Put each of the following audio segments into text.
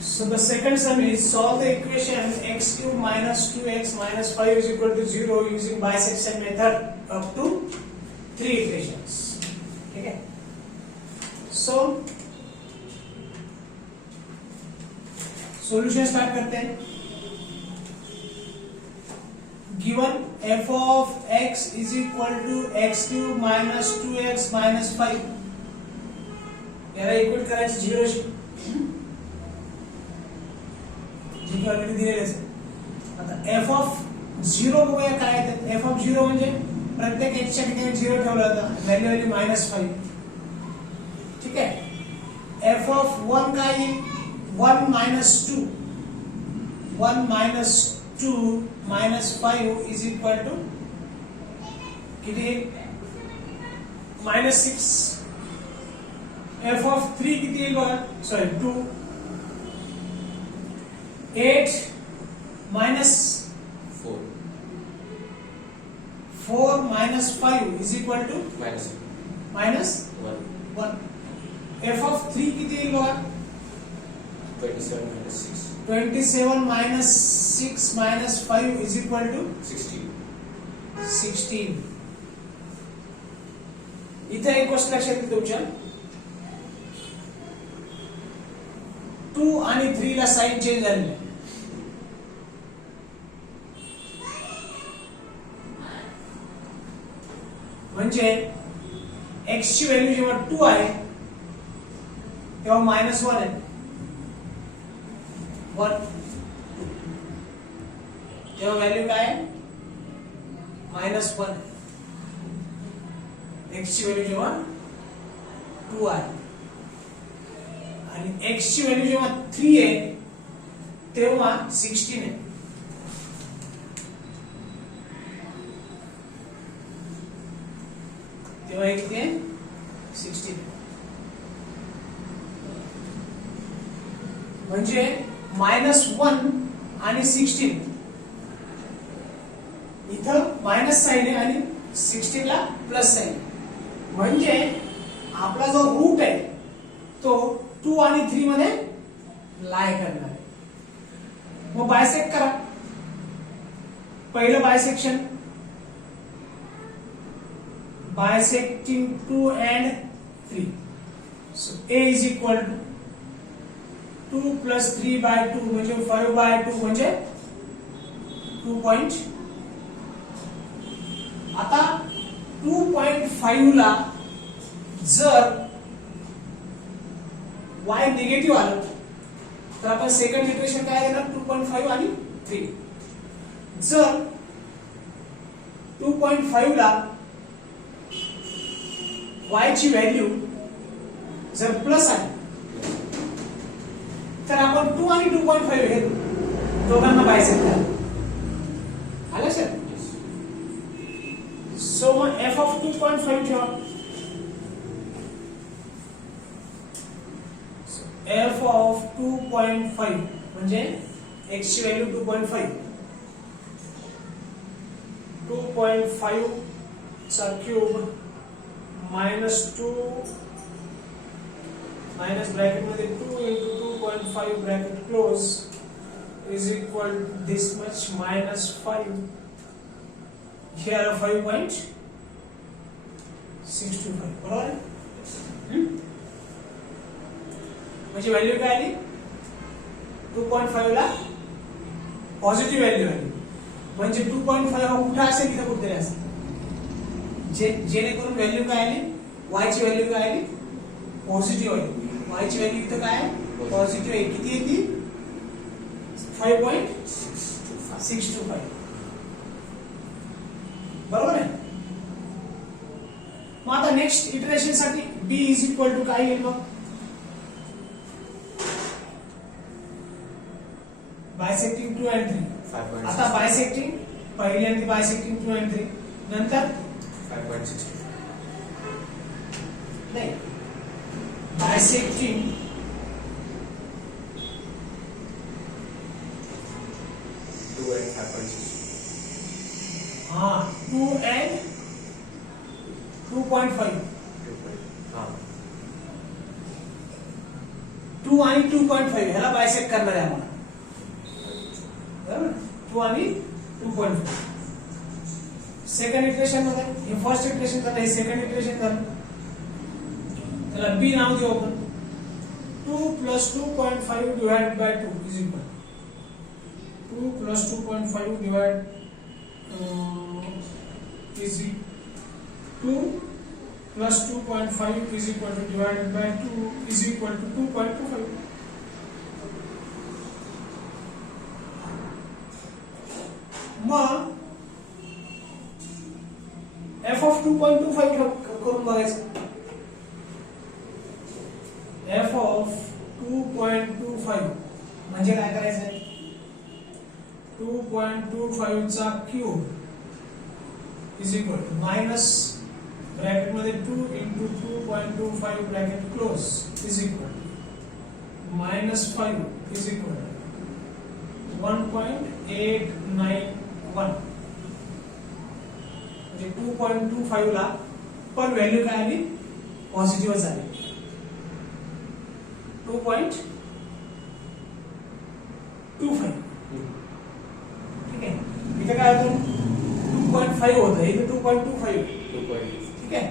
So the second sum is solve the equation x cube minus 2x minus 5 is equal to 0 using bisection method up to 3 iterations. Okay. So solution start करते हैं. Given f of x is equal to x cube minus 2x minus 5. याला equate करायचं 0 शी. जी already दिलेले आहे. आता f of 0 बघूया काय आहे. f of 0 म्हणजे प्रत्येक x च्या ठिकाणी 0 ठेवला होता. व्हॅल्यू आली -5. ठीक आहे. f of 1 काय आहे? 1 minus 2. 1 minus 2 minus 5 is equal to किती? -6. f of 3 किती येईल बघा? Sorry 2. 8 minus 4 minus 5 is equal to minus 1. f of 3 किती येईल बघा? 27 minus 6. 27 minus 6 minus 5 is equal to 16. इथे एक गोष्ट लक्षात येते तुमच्या 2 आणि 3 ला साइन चेंज झाली. म्हणजे x ची व्हॅल्यू जेव्हा 2 आहे तेव्हा -1 आहे. 1 तेव्हा व्हॅल्यू काय आहे? -1 आहे. x ची व्हॅल्यू जेव्हा 2 आहे आणि x ची व्हॅल्यू जेव्हा 3 आहे तेव्हा 16 आहे. तेव्हा हे किती आहे? 16. म्हणजे -1 आणि 16 इथं मायनस साइन आहे आणि 16 ला प्लस साइन. म्हणजे आपला जो रूट आहे तो 2 आणि 3 मध्ये लाय करणार आहे. मग बायसेक्ट करा. पहिलं bisection bisecting 2 and 3. So a is equal to 2 plus 3 by 2 म्हणजे 5 by 2 म्हणजे 2 पॉइंट. आता 2.5 ला जर y निगेटिव्ह आलं तर आपण सेकंड इक्वेशन काय देणार? 2.5 आणि 3. जर 2.5 ला y ची व्हॅल्यू जर प्लस आहे तर आपण 2 आणि 2.5 हे दोघांना बायसेक्ट करा. आलं सर? सो मग f of 2.5 ठेवा. f of 2.5 म्हणजे x ची व्हॅल्यू 2.5. 2.5 चा क्यूब -2 माइनस ब्रॅकेट मध्ये 2 into 2.5 bracket close is equal to this much -5. Here 5.625. बरोबर? म्हणजे व्हॅल्यू काय आली? 2.5 ला पॉझिटिव्ह व्हॅल्यू आली. म्हणजे 2.5 हा कुठे असेल तिथे कुठेतरी असेल. जेणेकरून व्हॅल्यू काय आली? y ची व्हॅल्यू काय आली? पॉझिटिव्ह आली. y ची व्हॅल्यू इथं काय आहे? पॉझिटिव्ह आहे. किती आहे ती? 5.625. बरोबर आहे? मग आता नेक्स्ट इटरेशन साठी b इज इक्वल टू काय येईल? मग बायसेक्टिंग 2 and 3. आता बायसेक्टिंग पहिल्यांदा बायसेक्टिंग 2 and 3 नंतर 5.6 नहीं बायसेक्टिंग 2 and 5.6. हाँ 2 and 2.5. 2 आणि 2.5 ह्याला बायसेक्ट करणार आहे आम्हाला, बरोबर. 2 आणि 2.5. सेकंड इक्वेशन मध्ये हे फर्स्ट इक्वेशन झालं, हे सेकंड इक्वेशन झालं. त्याला बी नाव देऊ आपण. 2 plus 2.5 divided by 2 is equal 2 plus 2.5 divided is 2 plus 2.5 is equal to divided by 2 is equal to 2.25. मग f of 2.25 करून बघायचं. f of 2.25 म्हणजे काय करायचं आहे, 2.25 चा cube is equal to minus bracket मध्ये 2 into 2.25 bracket close is equal to minus 5 is equal to 1.891. म्हणजे 2.25 ला पण व्हॅल्यू काय आली, पॉझिटिव्ह झाली. 2.25 ठीक आहे. इथे काय होतं 2.5 होतं, इथे 2.25 ठीक आहे.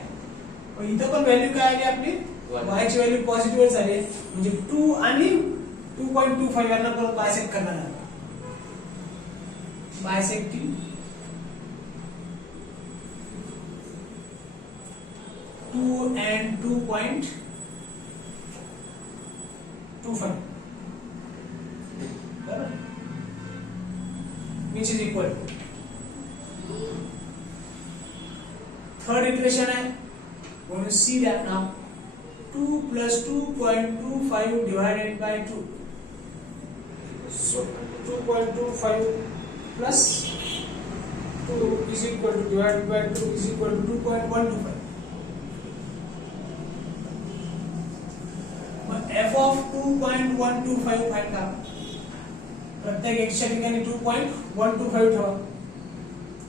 पण इथं पण व्हॅल्यू काय आली आपली, y ची व्हॅल्यू पॉझिटिव्ह झाली. म्हणजे 2 आणि 2.25 यांना परत बायसेक्ट करणार आहे. बायसेक्टिंग 2 and 2.25 बरोबर, which is equal to third equation है. when you see that now 2 plus 2.25 divided by 2, so 2.25 plus 2 is equal to divided by 2 is equal to 2.125. f of 2.125 find करा. प्रत्येक x च्या ठिकाणी 2.125 ठेवा.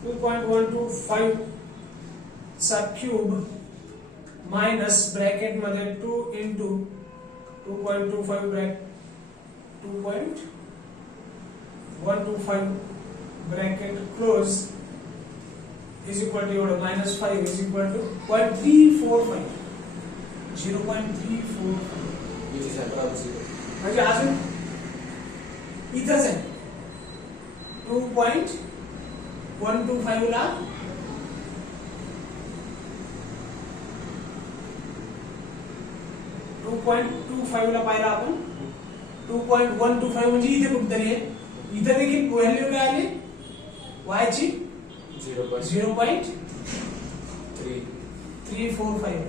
2.125 चा क्यूब मायनस ब्रॅकेट मध्ये 2 into 2.25 bracket 2.125 bracket close is equal to एवढं minus 5 is equal to 0.345 which is above 0. म्हणजे अजून इथंच आहे 2.125 ला 2.25 ला पाहिला आपण. 2.125 म्हणजे इथे कुठतरी आहे. इथे देखील व्हॅल्यू काय आली y ची 0.345.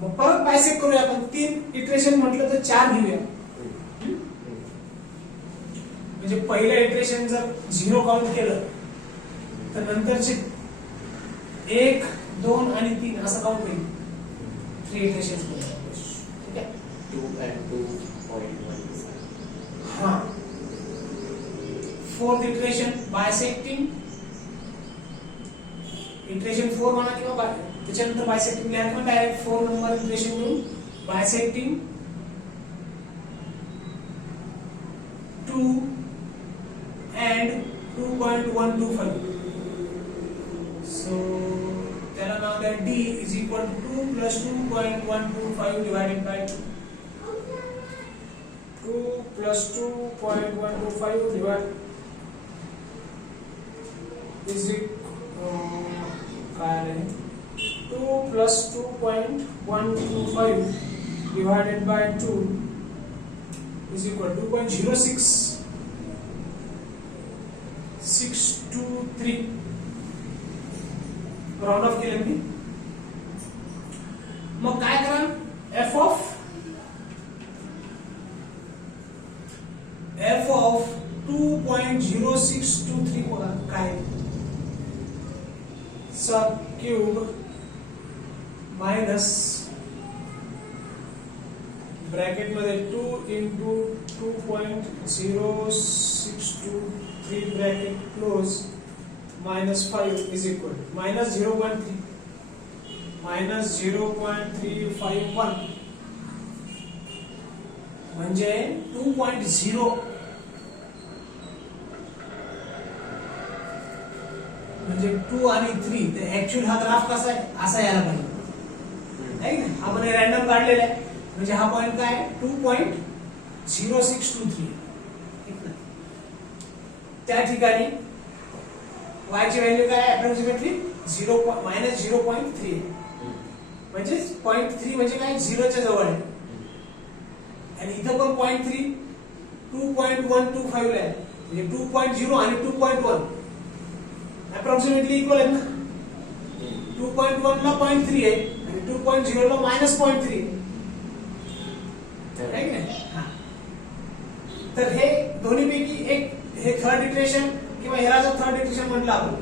मग परत बायसेक्ट करूया आपण. 3 इटरेशन म्हटलं तर 4 घेऊया. म्हणजे पहिलं इटरेशन जर 0 काउंट केलं तर नंतरचे 1, 2 आणि 3 असं काउंट होईल. 3 इटरेशन ठीक आहे. 2 and 2.15. हां. फोर्थ इटरेशन बायसेक्टिंग इटरेशन 4 म्हणा किंवा त्याच्यानंतर बायसेक्टिंग लिहा किंवा डायरेक्ट 4 नंबर इक्वेशन घेऊन बायसेक्टिंग 2 and 2.125. सो त्याला नाव द्या d is equal to 2 plus 2.125 divided by 2. 2 plus 2.125 divided is equal 2 plus 2.125 divided by 2 is equal to 2.06623. Round of केलं मी. मग काय करा, f of 2.0623 बघा काय सब क्यूब मायनस ब्रॅकेट मध्ये 2 into 2.0623 bracket close minus 5 is equal to minus 0.3 minus 0.351 म्हणजे 2.0 म्हणजे 2 आणि 3 तर ऍक्च्युअल हा ग्राफ कसा आहे असा यायला पाहिजे आहे ना आपण रॅन्डम काढलेला आहे म्हणजे हा पॉइंट काय 2.0623 त्या ठिकाणी y ची व्हॅल्यू काय आहे अप्रॉक्सिमेटली 0.3 म्हणजे 0.3 म्हणजे काय 0 च्या जवळ आहे आणि इथं पण 0.3 2.125 आहे म्हणजे 2.0 आणि 2.1 अप्रॉक्सिमेटली इक्वल आहेत ना 2.1 ला 0.3 आहे आणि 2.0 ला -0.3 आहे की नाही हा तर हे दोन्हीपैकी एक हे थर्ड इटरेशन किंवा ह्याला जर थर्ड इटरेशन म्हटलं आपण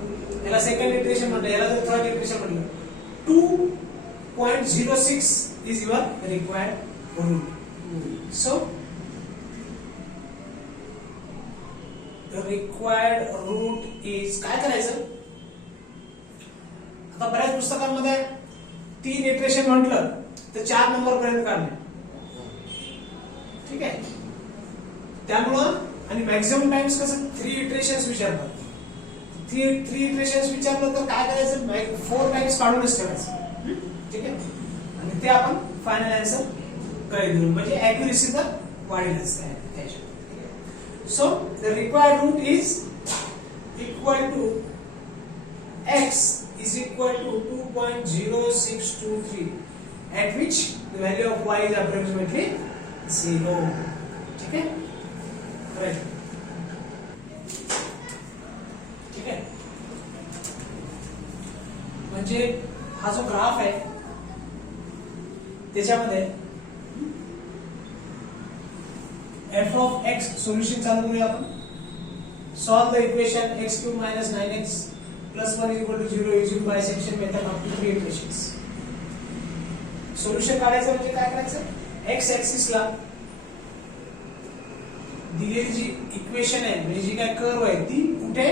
याला सेकंड इटरेशन म्हटलं याला जर थर्ड इटरेशन म्हटलं 2.06 is your required root. So the required root is काय करायचं आता बऱ्याच पुस्तकांमध्ये 3 इटरेशन म्हटलं तर 4 नंबर पर्यंत काढले ठीक आहे त्यामुळं आणि मॅक्सिमम टाइम्स कसं 3 इटरेशन्स विचारतात 3 इटरेशन्स विचारलं तर काय करायचं 4 टाइम्स काढूनच ठेवायचं ठीक आहे आणि ते आपण फायनल आन्सर करेल देऊ म्हणजे ॲक्युरेसी तर वाढेलच त्याच्यात so the required root is equal to x is equal to 2.0623 at which the value of y is approximately 0 ठीक है करेक्ट ठीक है म्हणजे हा जो ग्राफ आहे त्याच्यामध्ये f of x सोल्यूशन चालू करूया आपण solve the equation x³ - 9x + 1 = 0 using bisection method up to 3 equations solution काढायचं म्हणजे काय करायचं x ऍक्सिस ला दिलेली जी इक्वेशन आहे म्हणजे जी काय कर्व आहे ती कुठे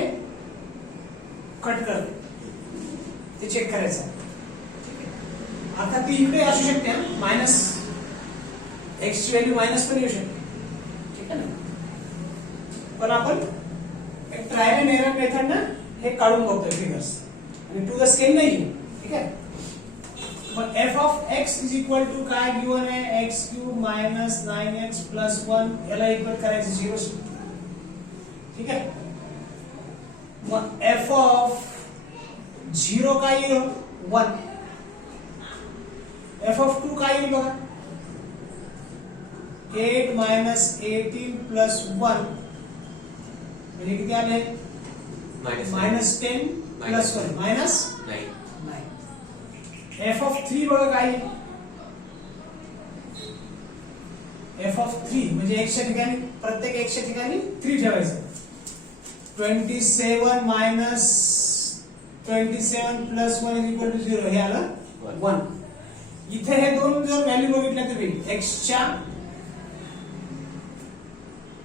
कट करते ते चेक करायचं आता ती इकडे असू शकते मायनस x ची व्हॅल्यू मायनस पण येऊ शकते ठीक आहे ना पण आपण एक ट्रायल एंड एरर मेथड ना हे काढून बघतोय फिगर्स आणि टू द स्केल नाही ठीक आहे मग f of x is equal to काय गिवन आहे x³ - 9x + 1 याला इक्वल करायचं 0 ठीक आहे मग f of 0 काय येईल 1 f of 2 काय येईल बघा 8 - 18 + 1 म्हणजे किती आले -10 + 1 -9 f of 3 बघा काय f of 3 म्हणजे x च्या ठिकाणी प्रत्येक x च्या ठिकाणी 3 ठेवायचं 27 - 27 + 1 = 0 हे आलं 1 इथे हे दोन जर व्हॅल्यू बघितल्या तुम्ही x च्या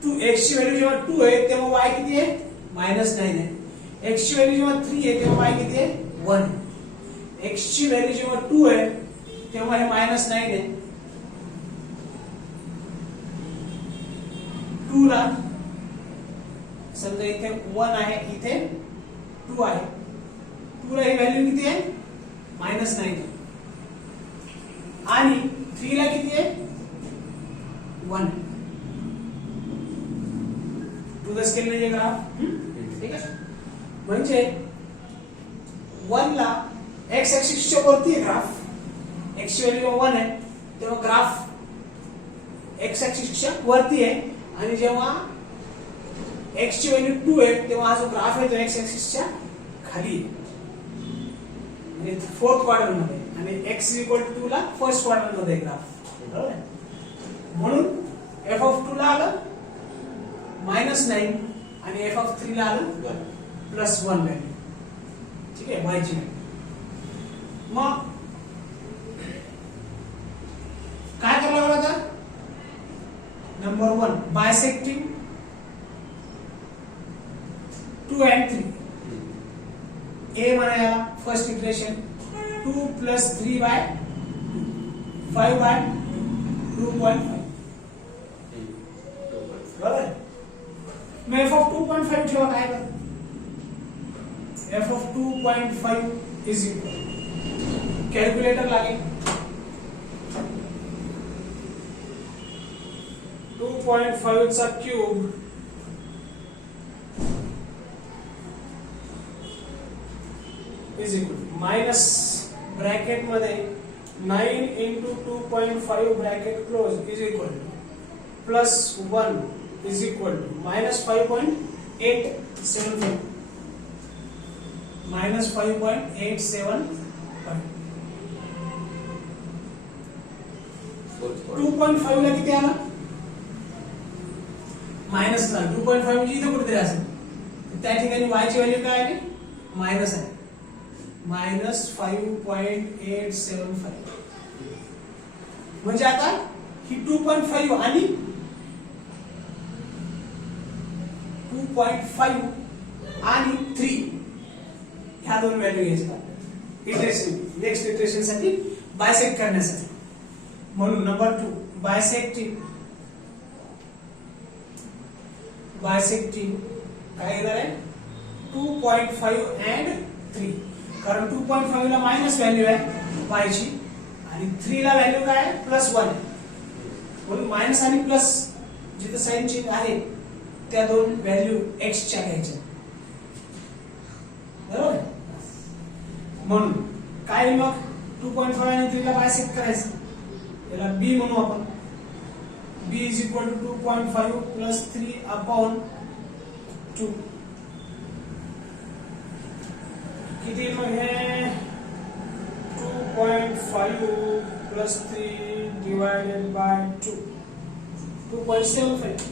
2 x ची व्हॅल्यू जेव्हा 2 आहे तेव्हा y किती आहे -9 आहे x ची व्हॅल्यू जेव्हा 3 आहे तेव्हा y किती आहे 1 x ची व्हॅल्यू जेव्हा 2 आहे तेव्हा हे -9 आहे 2 ला समजा इथे 1 आहे इथे 2 आहे 2 ला ही व्हॅल्यू किती आहे -9 आहे आणि 3 ला किती आहे 1 टू द स्केल म्हणजे ग्राफ ठीक आहे म्हणजे 1 ला x ऍक्सिस च्या वरती आहे ग्राफ x ची व्हॅल्यू 1 आहे तेव्हा ग्राफ x ऍक्सिस च्या वरती आहे आणि जेव्हा x ची व्हॅल्यू 2 आहे तेव्हा हा जो ग्राफ आहे तो x ऍक्सिस च्या खाली आहे म्हणजे फोर्थ क्वाड्रंट मध्ये आणि x = 2 ला फर्स्ट क्वाड्रंट मध्ये ग्राफ बरोबर आहे म्हणून f of 2 ला आलं -9 आणि f of 3 ला आलं +1 व्हॅल्यू ठीक आहे y ची व्हॅल्यू मग काय करावं लागलं आता नंबर 1 बायसेक्टिंग 2 and 3 a म्हणायला फर्स्ट इटरेशन 2 + 3/2 5/2.5 मग एफ ऑफ 2.5 ठेवा काय बरं F of 2.5 is equal calculator लागेल 2.5 चा cube is equal minus bracket मध्ये 9 into 2.5 bracket close is equal plus 1 is equal to minus 5.875 minus 5.875 2.5 ला किती आला मायनस ला 2.5 म्हणजे इथे कुठेतरी असेल त्या ठिकाणी y ची व्हॅल्यू काय आहे मायनस आहे मायनस 5.875 म्हणजे आता ही 2.5 आणि 2.5 आणि 3 ह्या दोन व्हॅल्यू घ्यायच्या इटरेशन नेक्स्ट इटरेशन साठी बायसेक्ट करण्यासाठी म्हणून नंबर 2 बायसेक्टिंग काय येणार आहे 2.5 and 3 कारण 2.5 ला मायनस व्हॅल्यू आहे y ची आणि 3 ला व्हॅल्यू काय आहे प्लस 1 म्हणून मायनस आणि प्लस जिथे साइन चिन्ह आहे त्या दोन व्हॅल्यू x च्या घ्यायच्या बरोबर म्हणून काय मग 2.5 आणि 3 ला बायसेक्ट करायचं याला b म्हणू आपण b is equal to 2.5 plus 3 upon 2 किती मग हे 2.5 plus 3 divided by 2 2.75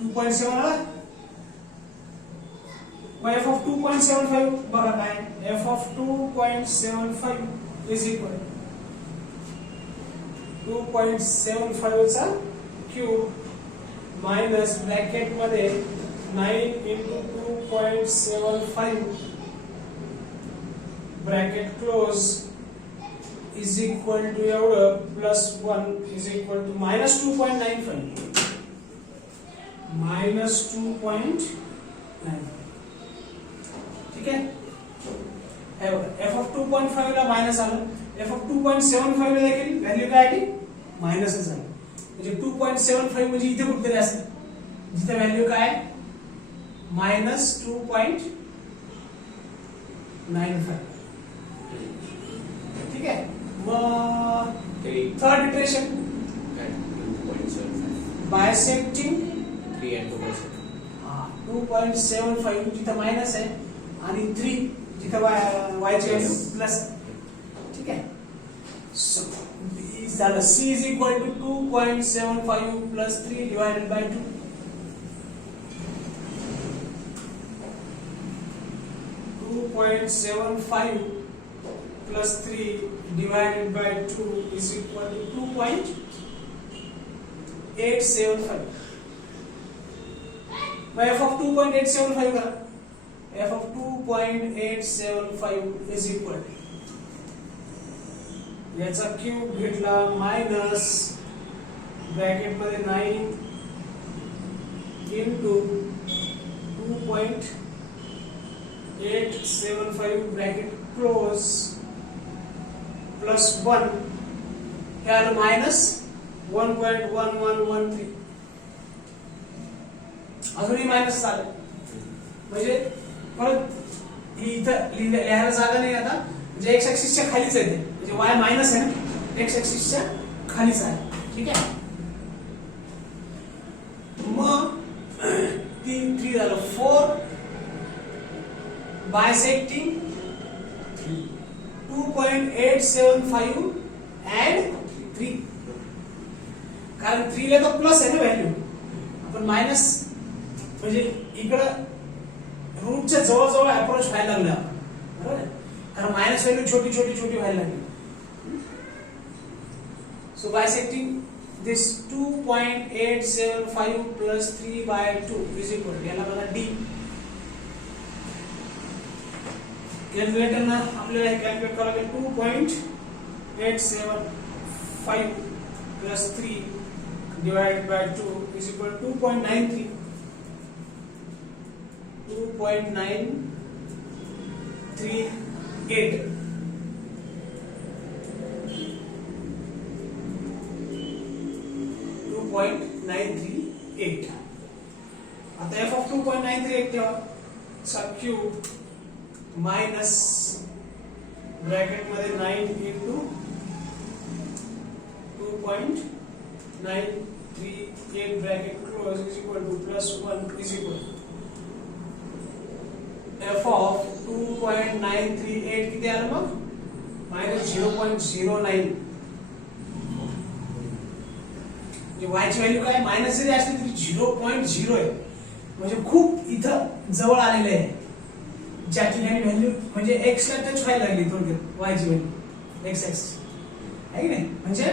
2.7 आला मग f of 2.75 बघा काय f of 2.75 is equal 2.75 चा क्यूब मायनस ब्रॅकेट मध्ये 9 into 2.75 bracket close is equal to एवढं plus 1 is equal to minus 2.95 minus 2.95 ठीक आहे एफ ऑफ 2.5 ला मायनस आलं एफ ऑफ 2.75 ला देखील व्हॅल्यू काय आली मायनसच आली म्हणजे 2.75 म्हणजे इथे कुठेतरी असेल जिथे व्हॅल्यू काय मायनस 2.95 ठीक आहे मग थर्ड इटरेशन बायसेक्टिंग 3 and 2.75 जिथे मायनस आहे आणि 3 जिथे y ची व्हॅल्यू प्लस ठीक आहे सो झालं c is equal to 2.75 plus 3 divided by 2 2.75 plus 3 divided by 2 is equal to 2.875 f of 2.875 करा f of 2.875 is equal याचा क्यूब घेतला मायनस ब्रॅकेट मध्ये 9 into 2.875 ब्रॅकेट क्लोज प्लस 1 हे आलं मायनस 1.1113 अजूनही मायनस झालं म्हणजे परत ही इथं लिहायला जागा नाही आता म्हणजे एक्स ऍक्सिसच्या खालीच आहे ते म्हणजे y मायनस आहे ना एक्स ऍक्सिसच्या खालीच आहे ठीक आहे मग 3 झालं 4 बायसेक्टिंग 2.875 and 3 कारण 3 ला तर प्लस आहे ना व्हॅल्यू आपण मायनस म्हणजे इकडं रूटच्या जवळ अप्रोच व्हायला लागला बरोबर कारण मायनस व्हॅल्यू छोटी व्हायला लागली so बायसेक्टिंग this 2.875 plus 3 by 2 is equal to याला बघा d कॅल्क्युलेटर ना आपल्याला हे कॅल्क्युलेट करावं लागेल 2.875 plus 3 divided by 2 is equal to 2.93. 2.938. आता f of 2.938 ठेवा, सब क्यूब माइनस ब्रॅकेट मध्ये 9 into 2.938 bracket close is equal to plus 1 is equal f of 2.938 किती आलं मग मायनस 0.09. y ची व्हॅल्यू काय मायनस जरी असली तरी 0.0 आहे, म्हणजे खूप इथं जवळ आलेले आहे, ज्या ठिकाणी व्हॅल्यू म्हणजे x ला टच व्हायला लागली थोडक्यात y ची व्हॅल्यू x आहे की नाही. म्हणजे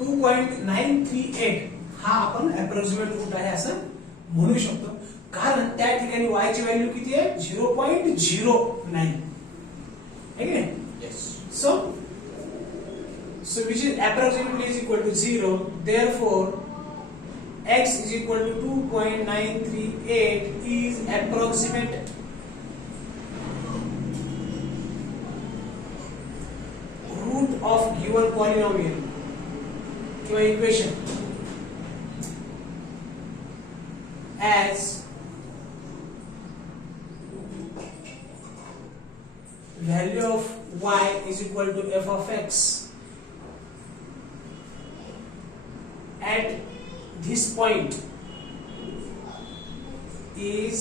2.938 हा आपण अप्रॉक्सिमेट रूट आहे असं म्हणू शकतो, कारण त्या ठिकाणी y ची व्हॅल्यू किती आहे 0.09 आहे की नाही. So which is approximately is equal to 0. Therefore, x is equal to 2.938 is approximate root of given polynomial किंवा equation as value of y is equal to f of x at this point is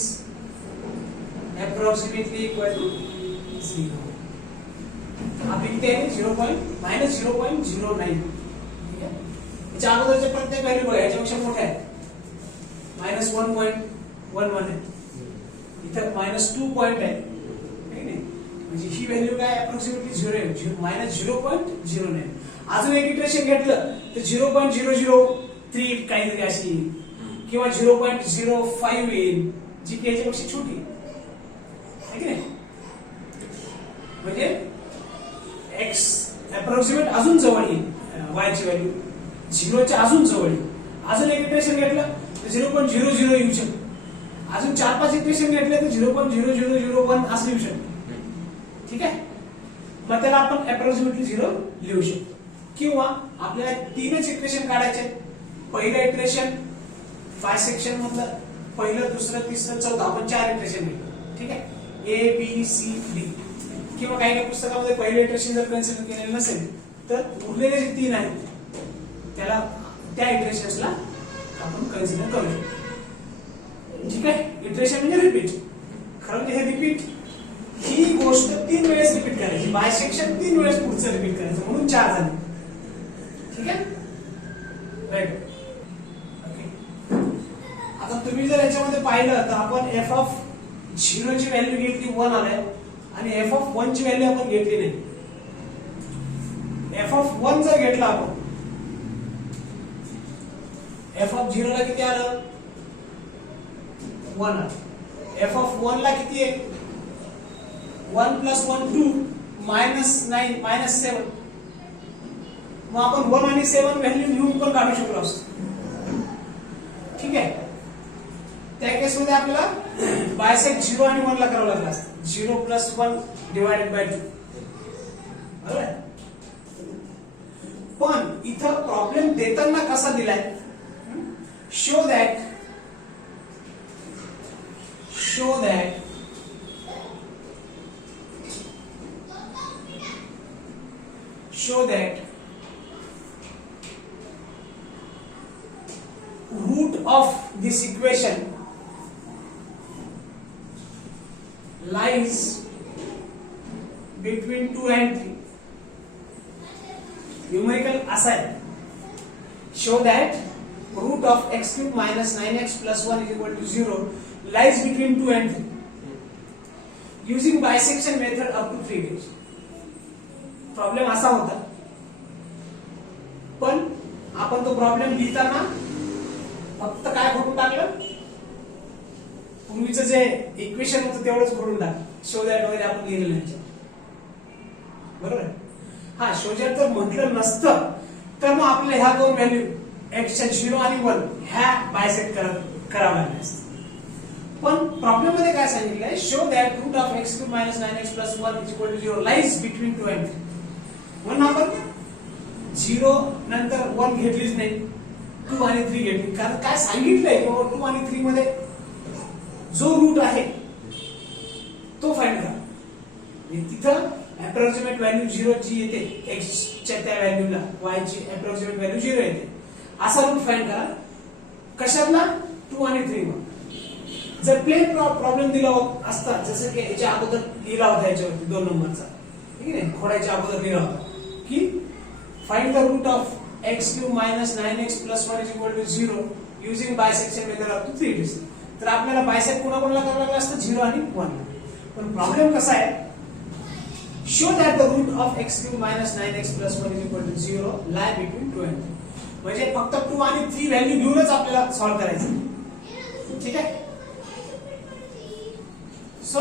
approximately equal to 0. आप लिखते हैं 0.09. ठीक है, याच्या अगोदरचे प्रत्येक value बघा याच्यापेक्षा मोठे आहे, -1.11 आहे, इथं -2 पॉइंट आहे, म्हणजे ही व्हॅल्यू काय अप्रॉक्सिमेटली 0 आहे, -0.09. अजून एक इटरेशन घेतलं तर 0.003 काहीतरी अशी किंवा 0.05 येईल, जी की याच्यापेक्षा छोटी आहे की नाही. म्हणजे x अप्रॉक्सिमेट अजून जवळ येईल, y ची व्हॅल्यू 0 च्या अजून जवळ येईल. अजून एक इटरेशन घेतलं तर 0.00 येऊ शकतं, अजून 4-5 इटरेशन घेतले तर 0.0001 असं येऊ शकतं. ठीक आहे, मग त्याला आपण अप्रॉक्सिमेटली 0 लिहू शकतो. किंवा आपल्याला तीनच इक्वेशन काढायचे. पहिलं इक्वेशन बायसेक्शन मधलं पहिलं, दुसरं, तिसरं, चौथं, आपण 4 इक्वेशन घेतो. ठीक आहे, A B C D. किंवा काही काही पुस्तकामध्ये पहिलं इक्वेशन जर कन्सिडर केलेलं नसेल तर उरलेले जे 3 आहेत त्याला त्या इक्वेशन्सला आपण कन्सिडर करू शकतो. ठीक आहे, इटरेशन म्हणजे रिपीट. खरं म्हणजे हे रिपीट ही गोष्ट 3 वेळेस रिपीट करायची, बायसेक्शन 3 वेळेस पुढचं रिपीट करायचं, म्हणून 4 झाले. ठीक आहे, राईट. ओके, आता तुम्ही जर याच्यामध्ये पाहिलं तर आपण f ऑफ 0 ची व्हॅल्यू घेतली 1 आलाय आणि f ऑफ 1 ची व्हॅल्यू आपण घेतली नाही. f ऑफ 1 जर घेतला आपण, f ऑफ 0 ला किती आलं 1 आलं. f ऑफ 1 ला किती आहे 1 + 1 2 -9 -7. मग आपण 1 आणि 7 व्हॅल्यू लिहून पण काढू शकलो असतो. ठीक आहे, त्या केस मध्ये आपल्याला बायसेक्ट 0 आणि 1 ला करावं लागलं असतं. 0 + 1 डिवाइडेड बाय 2. बरोबर. पण इथं प्रॉब्लेम देताना कसा दिलाय, show that root of this equation lies between 2 and 3. Numerical aside, show that root of x³ - 9x + 1 is equal to 0 lies between 2 and 3 using bisection method up to 3 days. Problem असा होता, पण आपण तो problem लिहिताना फक्त काय करून टाकलं, पूर्वीचं जे इक्वेशन होतं तेवढंच करून टाकलं. शो दॅट वगैरे आपण लिहिलेलं नाही. बरोबर. हा, शो दॅट जर म्हटलं नसतं तर मग आपल्याला ह्या दोन व्हॅल्यू एक्सच्या 0 आणि 1 ह्या बायसेक्ट करावं लागल्या असतात. पण प्रॉब्लेम मध्ये काय सांगितलंय, show that root of x cube minus 9x plus 1 is equal to 0 lies between 2 and 3. म्हणून आपण 0 नंतर 1 घेतलीच नाही, 2 आणि 3 घेतली. कारण काय सांगितलंय की 2 आणि 3 मध्ये जो रूट आहे तो फाइंड करा. तिथं अप्रॉक्सिमेट व्हॅल्यू 0 जी येते x च्या त्या व्हॅल्यूला y ची अप्रॉक्सिमेट व्हॅल्यू 0 येते, असा रूट फाइंड करा. कशातला? 2 आणि 3 मध्ये. जर प्लेन प्रॉब्लेम दिला असता, जसं की याच्या अगोदर लिहिला होता याच्यावरती 2 नंबरचा, ठीक आहे, खोडाच्या अगोदर लिहिला होता की find the root of x cube minus 9x plus 1 is equal to 0 using bisection method up to 3 digit. तर आपल्याला बायसेक्ट कोणाकोणाला करावं लागलं असतं? 0 आणि 1. पण प्रॉब्लेम कसा आहे, show that the root of x cube minus 9x plus 1 is equal to 0 lie between 2 and 3. म्हणजे फक्त 2 आणि 3 व्हॅल्यू घेऊनच आपल्याला सॉल्व्ह करायचं. ठीक आहे. सो